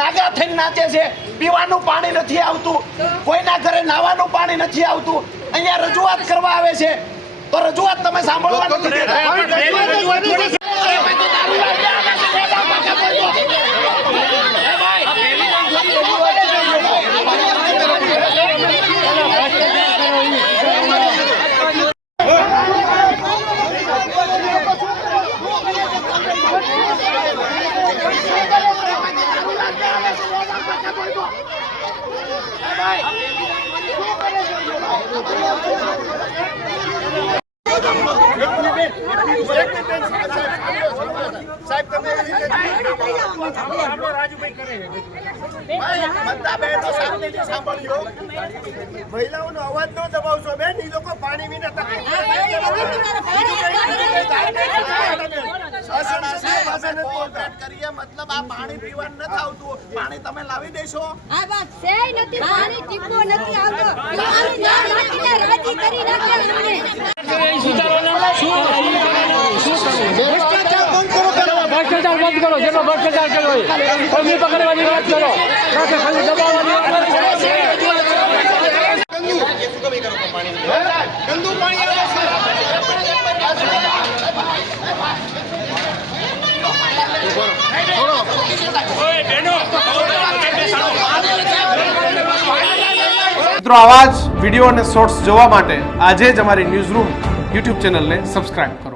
નાગા થઈને નાચે છે, પીવાનું પાણી નથી આવતું, કોઈના ઘરે નાવાનું પાણી નથી આવતું, અહીંયા રજૂઆત કરવા આવે છે તો રજૂઆત તમે સાંભળવા નથી દેતા। મહિલાઓનો અવાજ ન દબાવશો બેન, એ લોકો પાણી વિના મતલબ આ પાણી પીવાનું નથી આવતું, પાણી તમે લાવી દેશો? આ વાત છે નથી, પાણી ટીપો નથી આવતો, પાણી ના નાખીને રાજી કરી નાખે અમને। ભ્રષ્ટાચાર બંધ કરો, જેનો ભ્રષ્ટાચાર કર્યો હોય કોમી પકડવાની વાત કરો, ખાલી દબાવવાની વાત મિત્રો આવા જ વિડીયો અને શોર્ટ્સ જોવા માટે આજે જ અમારી ન્યૂઝ રૂમ યુટ્યુબ ચેનલને સબસ્ક્રાઇબ કરો।